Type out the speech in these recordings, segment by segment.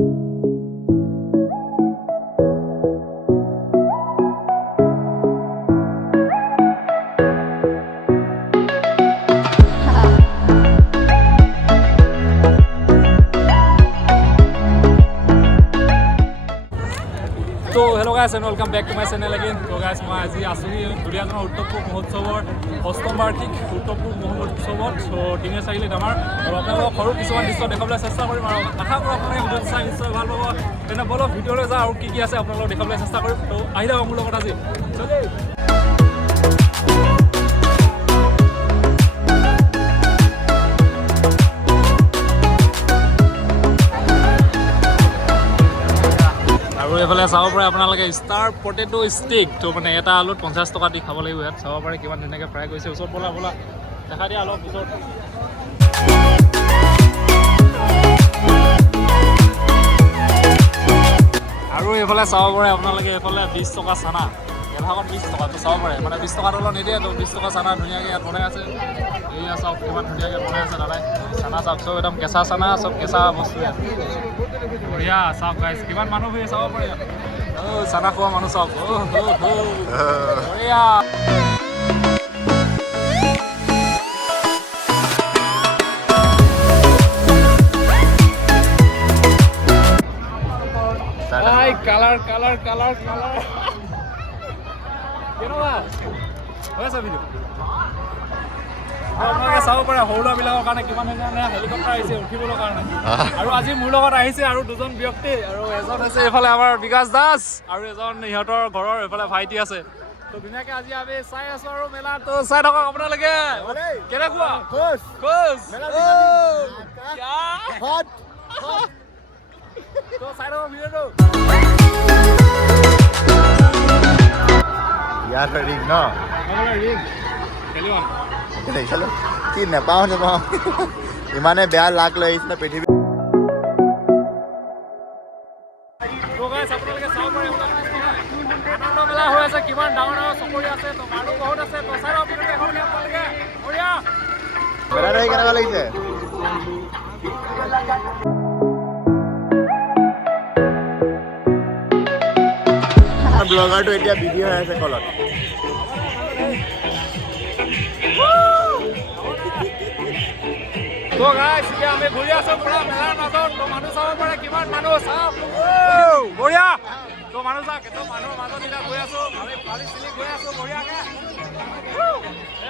So hello guys and welcome back to my channel again. So guys, মই আজি আছো দুলীয়াজানৰ উত্তৰপূব মহোৎসৱৰ অষ্টম বাৰ্ষিক উত্তৰপূব মহোৎসৱত। টিঙে চাৰিলিত আমাৰ আৰু আপোনালোকক সৰু কিছুমান দৃশ্য দেখাবলৈ চেষ্টা কৰিম আৰু আশা কৰোঁ আপোনালোকে ভিডিঅ'টো চাই নিশ্চয় ভাল পাব। তেনে বলক ভিডিঅ'লৈ যাওঁ আৰু কি আছে আপোনালোকক দেখাবলৈ চেষ্টা কৰিম। তো আহি যাওক মোৰ লগত আজি। আৰু এইফালে চাব পাৰে আপোনালোকে ষ্টাৰ পটেটো ষ্টিক। তো মানে এটা আলুত 50 টকা দি খাব লাগিব। ইয়াত চাব পাৰে কিমান ধুনীয়াকৈ ফ্ৰাই কৰিছে। ওচৰত বলা দেখা দিয়া অলপ ওচৰত। আৰু এইফালে চাব পাৰে আপোনালোকে এইফালে 20 টকা চানা, এভাগত 20 টকা। তো চাব পাৰে মানে 20 টকা তলত নিদিয়ে। তো 20 টকা চানা ধুনীয়াকৈ ইয়াত বনাই আছে। এয়া চাওক কিমান ধুনীয়াকৈ বনাই আছে দাদাই। চানা চাওক, চব একদম কেঁচা চানা, চব কেঁচা বস্তু ইয়াত। বঢ়িয়া চাওক গাইজ, কিমান মানুহ হৈ চাব পাৰে ইয়াত। চানা খোৱা মানুহ চাওক। বঢ়িয়া। কালাৰ কালাৰ কালাৰ কালাৰ কেনেকুৱা হৈ আছে ভিডিঅ'? আপোনালোকে চাব পাৰে সৰু ল'ৰাবিলাকৰ কাৰণে কিমান ধুনীয়া হেলিকপ্টাৰ আহিছে উঠিবলৈ কাৰণে। আৰু আজি মোৰ লগত আহিছে আৰু দুজন ব্যক্তি, আৰু এজন হৈছে এইফালে আমাৰ বিকাশ দাস আৰু এজন সিহঁতৰ ঘৰৰ এইফালে ভাইটি আছে। তো ধুনীয়াকৈ আজি আমি চাই আছো আৰু মেলা। তো চাই থাকক আপোনালোকে। কেনেকুৱা খোজ তো চাই থাকক ভিডিঅ'টো। ইয়াৰ ৰিং ন ৰিং খেলিব খেলো কি নেপাওঁ ইমানে বেয়া লাগ লৈ আহিছে পৃথিৱী। আনন্দ মেলা হৈ আছে, কিমান ডাঙৰ ডাঙৰ চকৰি আছে, তো মানুহ বহুত আছে। তো চাই লওক আপোনালোকে বঢ়িয়া। মেলাত আহি কেনেকুৱা লাগিছে? ব্লগাৰটো এতিয়া বিজি হৈ আছে কলত। তো গাইজ এতিয়া আমি ঘূৰি আছো পুৰা মেলাৰ মাজত। তো মানুহ চাব পাৰে কিমান মানুহ চাওক। বঢ়িয়া। তো মানুহ চাওক, একদম মানুহৰ মাজত এতিয়া গৈ আছো আমি, পালি চিলি গৈ আছো বঢ়িয়াকে।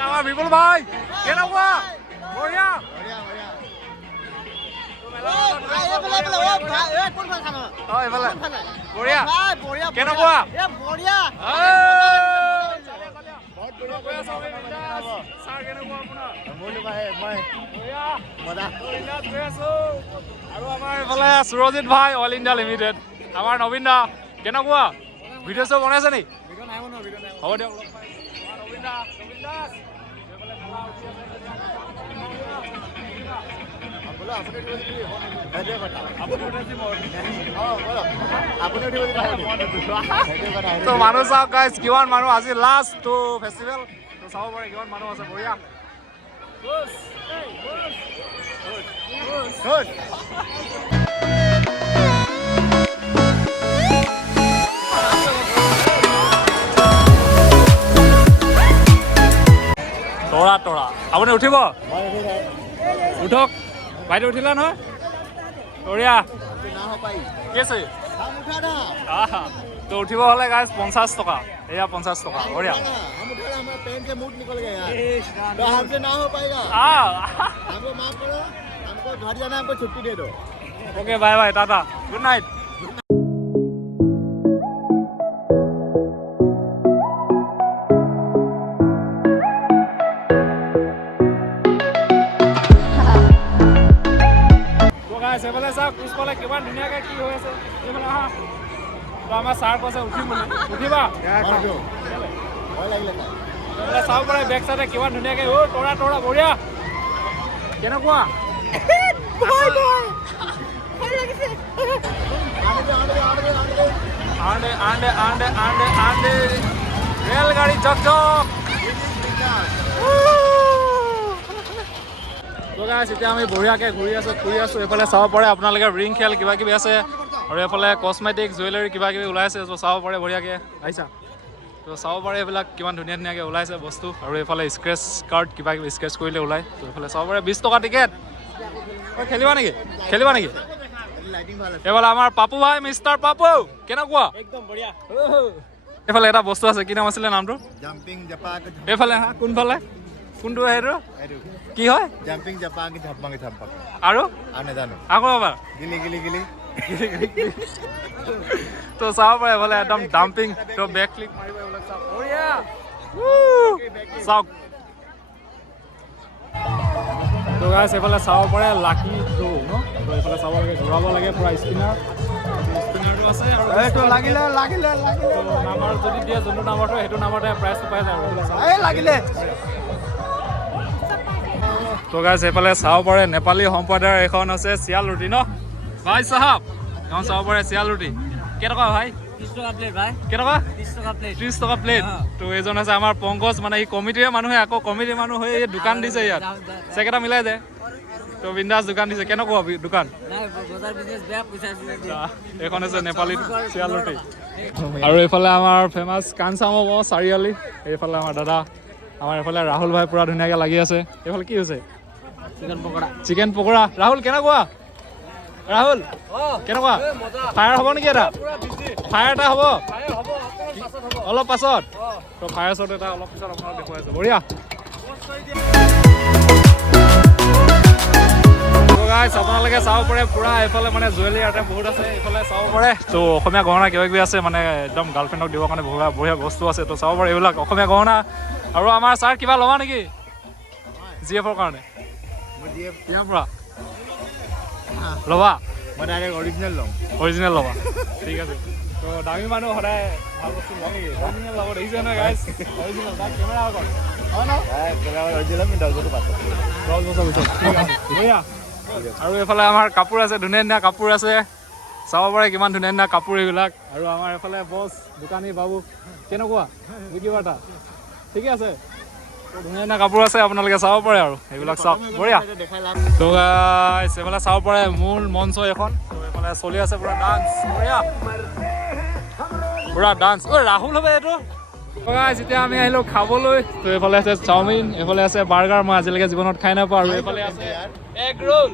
আমাৰ বিপুল ভাই কেনেকুৱা? বঢ়িয়া। কেনেকুৱা? আৰু আমাৰ এইফালে সুৰজিত ভাই অল ইণ্ডিয়া লিমিটেড, আমাৰ নবীন দা কেনেকুৱা? ভিডিঅ' চব বনাইছে নি? হ'ব দিয়ক লগ পাই। নবীন দা তো মানুহ চাওক গাইজ, কিমান মানুহ আজি লাষ্ট তো ফেষ্টিভেল। তো চাব পাৰে কিমান মানুহ আছে। বঢ়িয়া। তৰা তৰা আপুনি উঠিব? উঠক। বাইদেউ উঠিলা নহয়? বঢ়িয়া। কি আছে? তো উঠিব হ'লে গাইজ 50 টকা। এয়া 50 টকা। বঢ়িয়া। Okay bye bye tata good night. এইফালে চাওক পিছফালে কিমান ধুনীয়াকৈ কি হৈ আছে। এইফালে আহা। তো আমাৰ ছাৰ কৈছে উঠিম বুলি। উঠিবা? চাব পাৰে বেক চাইডে কিমান ধুনীয়াকৈ। তৰা তৰা বঢ়িয়া। কেনেকুৱা? आंडे आंडे आंडे आंडे आंडे रेलगाड़ी चक चक। তো গাইছ এতিয়া আমি বঢ়িয়াকৈ ঘূৰি আছোঁ এইফালে চাব পাৰে আপোনালোকে ৰিং খেল কিবা কিবি আছে আৰু এইফালে কছমেটিক জুৱেলাৰী কিবা কিবি ওলাইছে তো চাব পাৰে বঢ়িয়াকৈ আহিছা তো চাব পাৰে এইবিলাক কিমান ধুনীয়াকৈ ওলাইছে বস্তু আৰু এইফালে স্ক্ৰেচ কাৰ্ড কিবা কিবি স্ক্ৰেচ কৰিলে ওলায় তো এইফালে চাব পাৰে 20 টকা টিকেট খেলিবা নেকি এইফালে আমাৰ পাপু ভাই মিষ্টাৰ পাপু কেনেকুৱা একদম বঢ়িয়া এইফালে এটা বস্তু আছে কি নাম আছিলে নামটো জাম্পিং জাপাক এইফালে কোনফালে কোনটো সেইটো কি হয় জাম্পিং জাপাক ঝাপাং ঝাপাক আৰু নাজানো আকৌ এবাৰ গিলি গিলি গিলি তো চাব পাৰে এইফালে একদম ডাম্পিং তো বেক ক্লিক মাৰিব এইবিলাক চাওক বঢ়িয়া চাওক তো গাইছ এইফালে চাব পাৰে লাকি ড্ৰ ন তো এইফালে চাব লাগে ঘূৰাব লাগে পুৰা স্পিনাৰটো আছে আৰু এইটো লাগিলে নাম্বাৰ যদি দিয়ে যোনটো নাম্বাৰটো সেইটো নাম্বাৰতে প্ৰাইজটো পাই যায় আৰু লাগিলে তো গাইছ এইফালে চাব পাৰে নেপালী সম্প্ৰদায়ৰ এখন আছে চিয়াল ৰুটি ন ভাই চাহাব এখন চাব পাৰে চিয়াল ৰুটি কেইটকা ভাই 30 টকা প্লেট ভাই কেইটকা 30 টকা প্লেট 30 টকা প্লেট তো এইজন আছে আমাৰ পংকজ মানে এই কমিটিৰে মানুহে আকৌ কমিটিৰ মানুহ হৈ এই দোকান দিছে ইয়াত চেকেটা মিলাই দে তো বিন্দাছ দোকান দিছে কেনেকুৱা দোকান নাই বজাৰ বিজনেছ বেয়া পইচা এইখন আছে নেপালী চিয়াল ৰুটি আৰু এইফালে আমাৰ ফেমাছ কাঞ্চা ম'ম' চাৰিআলি এইফালে আমাৰ দাদা আমাৰ এইফালে ৰাহুল ভাই পুৰা ধুনীয়াকৈ লাগি আছে এইফালে কি হৈছে চিকেন পকোৰা ৰাহুল কেনেকুৱা ৰাহুল কেনেকুৱা ফায়াৰ হ'ব নেকি এটা ফায়াৰ এটা হ'ব অলপ পাছত তো ফায়াৰ শ্বট এটা অলপ পিছত আপোনাক দেখুৱাই আছোঁ বঢ়িয়া গাইছ আপোনালোকে চাব পাৰে পুৰা এইফালে মানে জুৱেলাৰী আইটেম বহুত আছে এইফালে চাব পাৰে তো অসমীয়া গহনা কিবা কিবি আছে মানে একদম গাৰ্লফ্ৰেণ্ডক দিবৰ কাৰণে বঢ়িয়া বস্তু আছে তো চাব পাৰে এইবিলাক অসমীয়া গহনা আৰু আমাৰ ছাৰ কিবা ল'বা নেকি GF-ৰ কাৰণে ইয়াৰ পৰা ল'বা মই ডাইৰেক্ট অৰিজিনেল ল'বা ঠিক আছে তো দামী মানুহ সদায় ভাল বস্তু লয় নেকি অৰিজিনেল ল'ব দেখিছে নহয় গাইছ অৰিজিনেল তাৰ কেমেৰা আগত হয় ন 10 বছৰ পিছত ঠিক আছে বঢ়িয়া আৰু এইফালে আমাৰ কাপোৰ আছে ধুনীয়া কাপোৰ আছে চাব পাৰে কিমান ধুনীয়া কাপোৰ এইবিলাক আৰু আমাৰ এইফালে বছ দোকানী বাবু কেনেকুৱা বিক্ৰী বাৰ্তা ঠিকে আছে ধুনীয়া কাপোৰ আছে আপোনালোকে চাব পাৰে আৰু এইবিলাক চাওক বঢ়িয়া তো গাইছ এইফালে চাব পাৰে মূল মঞ্চ এখন তো এইফালে চলি আছে পুৰা ডান্স বঢ়িয়া পুৰা ডান্স ৰাহুল হবে এইটো গাইছ এতিয়া আমি আহিলোঁ খাবলৈ তো এইফালে আছে চাওমিন এইফালে আছে বাৰ্গাৰ মই আজিলৈকে জীৱনত খাই নাপাওঁ আৰু এইফালে আছে এগ ৰোল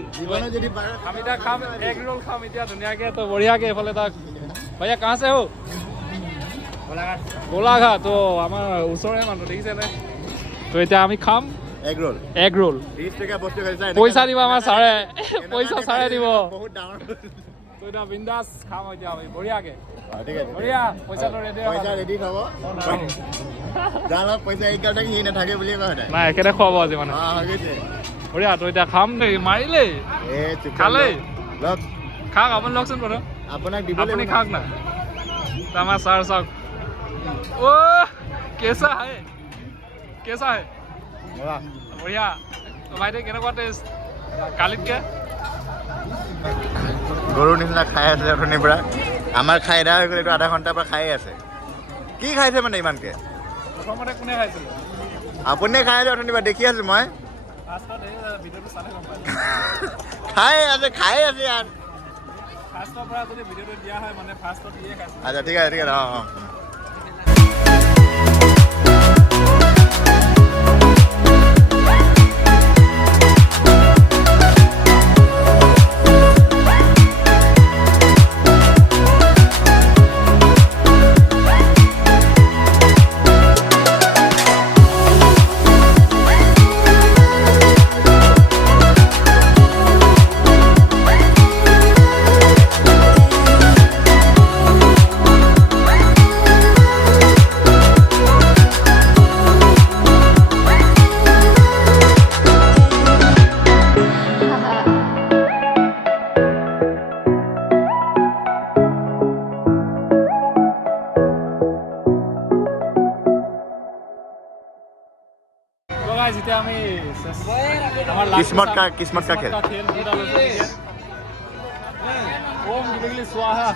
আমি এতিয়া খাম এগ ৰোল খাম এতিয়া ধুনীয়াকৈ তো বঢ়িয়াকৈ এইফালে তাক ভैया कहाँ से हो গোলাঘাট তো আমাৰ ওচৰৰে মানুহ দেখিছেনে তো এতিয়া আমি খাম এগ ৰোল 30 টকা বস্তু খাইছা পইচা দিব আমাৰ ছাৰে পইচা ছাৰে দিব বহুত ডাঙৰ তো এতিয়া বিন্দাছ খাম এতিয়া আমি বঢ়িয়াকৈ ঠিক আছে বঢ়িয়া পইচাটো ৰেডি পইচা ৰেডি খাব জালক পইচা এই কাৰণে সি নাথাকে বুলি কয় নাই একেবাৰে খুৱাব আজি মানে বঢ়িয়া তো এতিয়া খাম দেই মাৰিলেই খালেই লওক খাওক আপুনি লওকচোন প্ৰথম আপোনাক দিব আপুনি খাওক না তো আমাৰ ছাৰ চাওক ओ कैसा है बढ़िया तो भाई केनेকুৱা টেষ্ট কালিতকে গৰুৰ নিচিনা খাই আছে অথনিৰ পৰা আমাৰ খাই এৰা হৈ গ'ল এইটো আধা ঘণ্টাৰ পৰা খাই আছে কি খাইছে মানে ইমানকে প্ৰথমতে কোনে খাইছিল আপুনিয়ে খাই আছে অথনিৰ পৰা দেখি আছো মই ফাৰ্ষ্টত এই ভিডিঅ'টো চালে গম পাই খাই আছে ইয়াৰ ফাৰ্ষ্টৰ পৰা যদি ভিডিঅ'টো দিয়া হয় মানে ফাৰ্ষ্টত ইয়ে খাইছে আচ্ছা ঠিক আছে অঁ যেতিয়া আমি কিসমত কা খেল ওম গিলি সোহা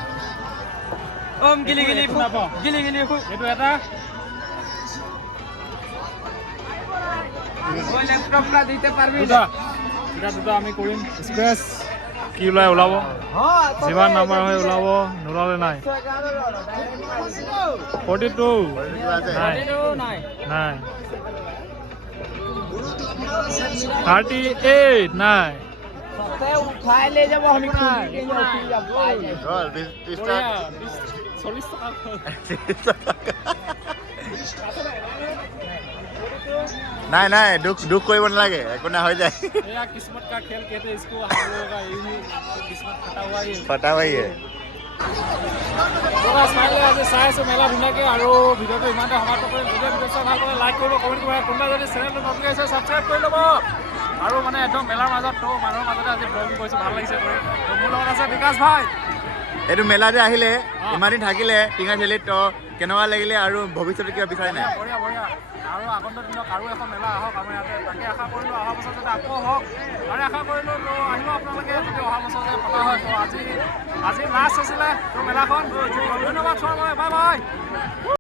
ওম গিলি এইটো এটা ওই ল্যাপটপটা দিতে পারবি দুটা এতিয়া দুটা আমি কৰিম স্ক্ৰেচ কি ওলাই ওলাব যিমান নাম্বাৰ হয় ওলাব নোলালে নাই 42 নাই নাই 38 নাই उठाए ले जब हम গ'ল 40 টকা নাই নাই দুখ কৰিব নালাগে একো না হৈ যায় या किस्मत का खेल कहते हैं इसको हम लोगों का यही किस्मत फटा हुआ ही ফটা পাইয়ে তোরা চাইলে আজি চাই আছো মেলা ধুনীয়াকৈ আৰু ভিডিঅ'টো ইমানতে সমাপ্ত কৰিম ভিডিঅ' ভাল পালে লাইক কৰিব কমেণ্ট কৰিব কোনোবা যদি চেনেলটো নতুন আছে ছাবস্ক্ৰাইব কৰি ল'ব আৰু মানে একদম মেলাৰ মাজত তো মানুহৰ মাজতে আজি ব্লগিং কৰিছোঁ ভাল লাগিছে কৰি তো মোৰ লগত আছে বিকাশ ভাই এইটো মেলা যে আহিলে ইমান দিন থাকিলে টিঙা চেলিত তো কেনেকুৱা লাগিলে আৰু ভৱিষ্যতে কিবা বিচাৰে নাই বঢ়িয়া বঢ়িয়া আৰু আগন্তুক দিনত আৰু এখন মেলা আহক আমাৰ ইয়াতে তাকে আশা কৰিলোঁ অহা বছৰ যাতে আকৌ হওক আৰু আশা কৰিলোঁ তো আহিব আপোনালোকে যদি অহা বছৰ যে পতা হয় তো আজি লাষ্ট আছিলে তো মেলাখন ধন্যবাদ চোৱা মই বাই বাই